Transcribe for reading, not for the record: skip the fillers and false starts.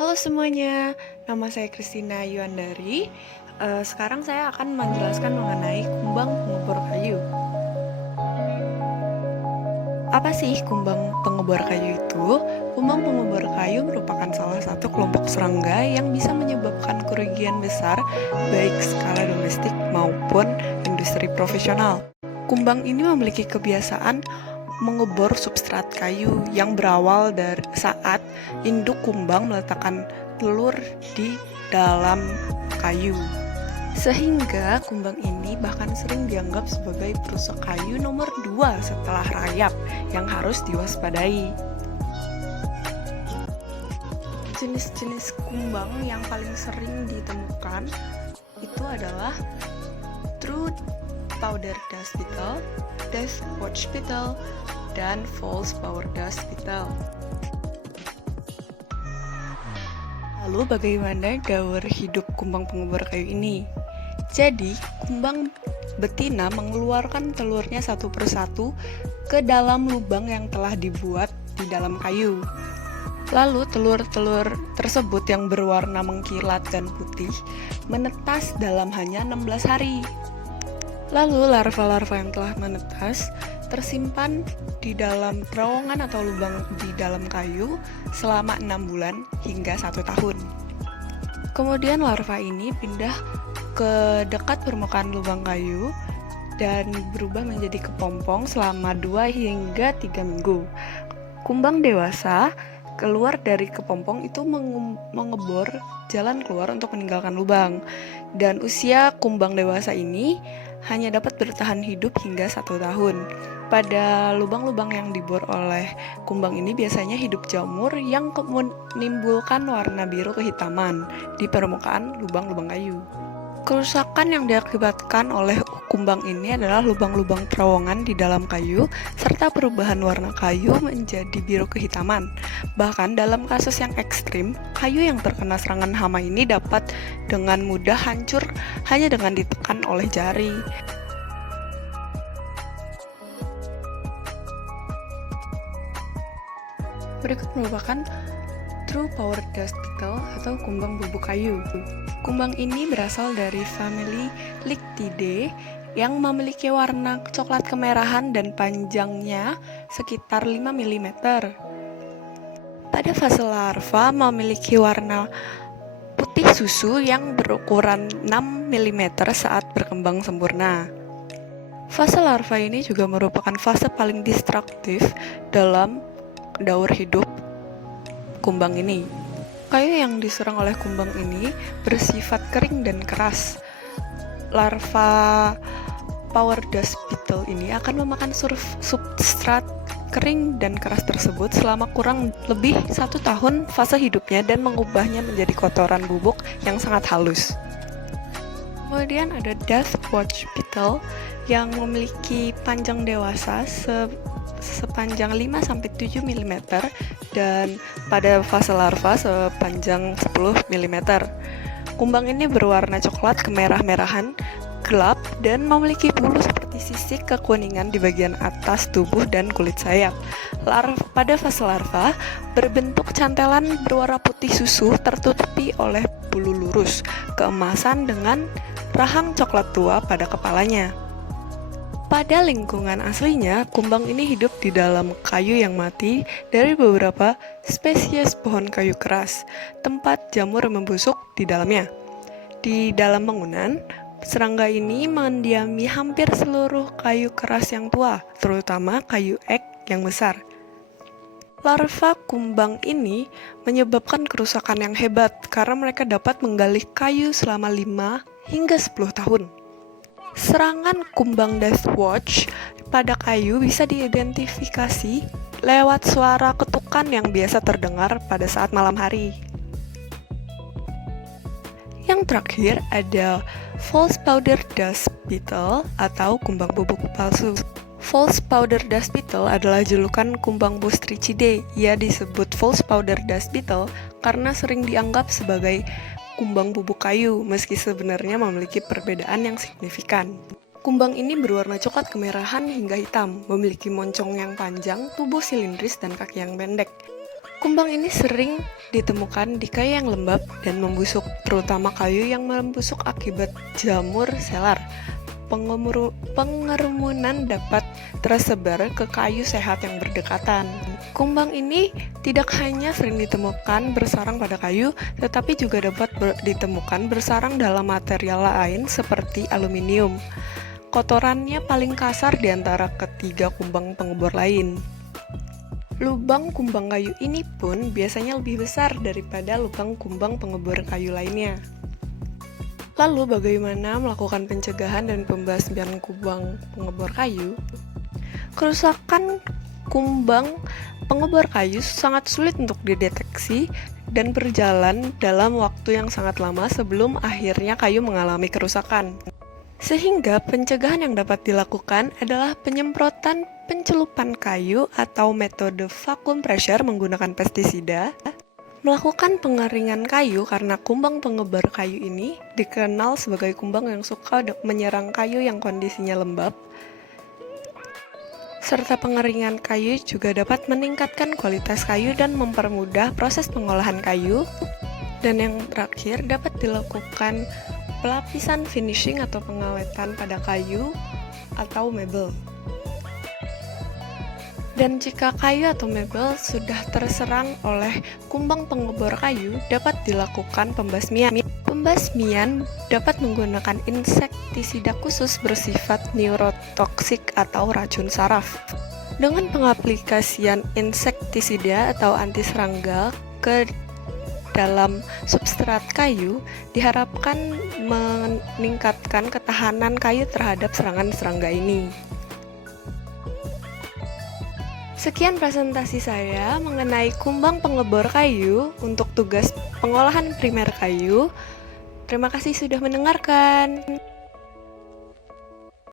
Halo semuanya, nama saya Christina Yuandari. Sekarang saya akan menjelaskan mengenai kumbang pengebor kayu. Apa sih kumbang pengebor kayu itu? Kumbang pengebor kayu merupakan salah satu kelompok serangga yang bisa menyebabkan kerugian besar baik skala domestik maupun industri profesional. Kumbang ini memiliki kebiasaan mengebor substrat kayu yang berawal dari saat induk kumbang meletakkan telur di dalam kayu. Sehingga kumbang ini bahkan sering dianggap sebagai perusak kayu nomor 2 setelah rayap yang harus diwaspadai. Jenis-jenis kumbang yang paling sering ditemukan itu adalah true powder dust beetle, death watch beetle, dan false powder dust beetle. Lalu bagaimana gaur hidup kumbang pengebor kayu ini? Jadi, kumbang betina mengeluarkan telurnya satu persatu ke dalam lubang yang telah dibuat di dalam kayu. Lalu telur-telur tersebut yang berwarna mengkilat dan putih menetas dalam hanya 16 hari. Lalu larva-larva yang telah menetas tersimpan di dalam terowongan atau lubang di dalam kayu selama 6 bulan hingga 1 tahun. Kemudian larva ini pindah ke dekat permukaan lubang kayu dan berubah menjadi kepompong selama 2 hingga 3 minggu. Kumbang dewasa keluar dari kepompong itu mengebor jalan keluar untuk meninggalkan lubang. Dan usia kumbang dewasa ini hanya dapat bertahan hidup hingga 1 tahun. Pada lubang-lubang yang dibor oleh kumbang ini biasanya hidup jamur yang menimbulkan warna biru kehitaman di permukaan lubang-lubang kayu. Kerusakan yang diakibatkan oleh kumbang ini adalah lubang-lubang terowongan di dalam kayu serta perubahan warna kayu menjadi biru kehitaman. Bahkan dalam kasus yang ekstrim, kayu yang terkena serangan hama ini dapat dengan mudah hancur hanya dengan ditekan oleh jari. Berikut merupakan true power dust beetle atau kumbang bubuk kayu. Kumbang ini berasal dari famili Lichtidae yang memiliki warna coklat kemerahan dan panjangnya sekitar 5 mm. Pada fase larva memiliki warna putih susu yang berukuran 6 mm saat berkembang sempurna. Fase larva ini juga merupakan fase paling destruktif dalam daur hidup kumbang ini. Kayu yang diserang oleh kumbang ini bersifat kering dan keras. Larva power dust beetle ini akan memakan substrat kering dan keras tersebut selama kurang lebih 1 tahun fase hidupnya dan mengubahnya menjadi kotoran bubuk yang sangat halus. Kemudian ada death watch beetle yang memiliki panjang dewasa sepanjang 5-7 mm dan pada fase larva sepanjang 10 mm. Kumbang ini berwarna coklat kemerah-merahan gelap dan memiliki bulu seperti sisik kekuningan di bagian atas tubuh dan kulit sayap. Pada fase larva berbentuk cantelan berwarna putih susu tertutupi oleh bulu lurus keemasan dengan rahang coklat tua pada kepalanya. Pada lingkungan aslinya, kumbang ini hidup di dalam kayu yang mati dari beberapa spesies pohon kayu keras, tempat jamur membusuk di dalamnya. Di dalam bangunan, serangga ini mendiami hampir seluruh kayu keras yang tua, terutama kayu ek yang besar. Larva kumbang ini menyebabkan kerusakan yang hebat karena mereka dapat menggali kayu selama 5 hingga 10 tahun. Serangan kumbang death watch pada kayu bisa diidentifikasi lewat suara ketukan yang biasa terdengar pada saat malam hari. Yang terakhir ada false powder dust beetle atau kumbang bubuk palsu. False powder dust beetle adalah julukan kumbang Bostricidae. Ia disebut false powder dust beetle karena sering dianggap sebagai kumbang bubuk kayu, meski sebenarnya memiliki perbedaan yang signifikan. Kumbang ini berwarna coklat kemerahan hingga hitam, memiliki moncong yang panjang, tubuh silindris, dan kaki yang pendek. Kumbang ini sering ditemukan di kayu yang lembab dan membusuk, terutama kayu yang membusuk akibat jamur selar. Pengerumunan dapat tersebar ke kayu sehat yang berdekatan. Kumbang ini tidak hanya sering ditemukan bersarang pada kayu, tetapi juga dapat ditemukan bersarang dalam material lain seperti aluminium. Kotorannya paling kasar di antara ketiga kumbang pengebor lain. Lubang kumbang kayu ini pun biasanya lebih besar daripada lubang kumbang pengebor kayu lainnya. Lalu bagaimana melakukan pencegahan dan pembasmian kumbang pengebor kayu? Kerusakan kumbang pengebor kayu sangat sulit untuk dideteksi dan berjalan dalam waktu yang sangat lama sebelum akhirnya kayu mengalami kerusakan. Sehingga pencegahan yang dapat dilakukan adalah penyemprotan pencelupan kayu atau metode vacuum pressure menggunakan pestisida, melakukan pengeringan kayu karena kumbang pengebor kayu ini dikenal sebagai kumbang yang suka menyerang kayu yang kondisinya lembab, serta pengeringan kayu juga dapat meningkatkan kualitas kayu dan mempermudah proses pengolahan kayu. Dan yang terakhir dapat dilakukan pelapisan finishing atau pengawetan pada kayu atau mebel. Dan jika kayu atau mebel sudah terserang oleh kumbang pengebor kayu, dapat dilakukan pembasmian. Pembasmian dapat menggunakan insektisida khusus bersifat neurotoksik atau racun saraf. Dengan pengaplikasian insektisida atau anti serangga ke dalam substrat kayu, diharapkan meningkatkan ketahanan kayu terhadap serangan serangga ini. Sekian presentasi saya mengenai kumbang pengebor kayu untuk tugas pengolahan primer kayu. Terima kasih sudah mendengarkan.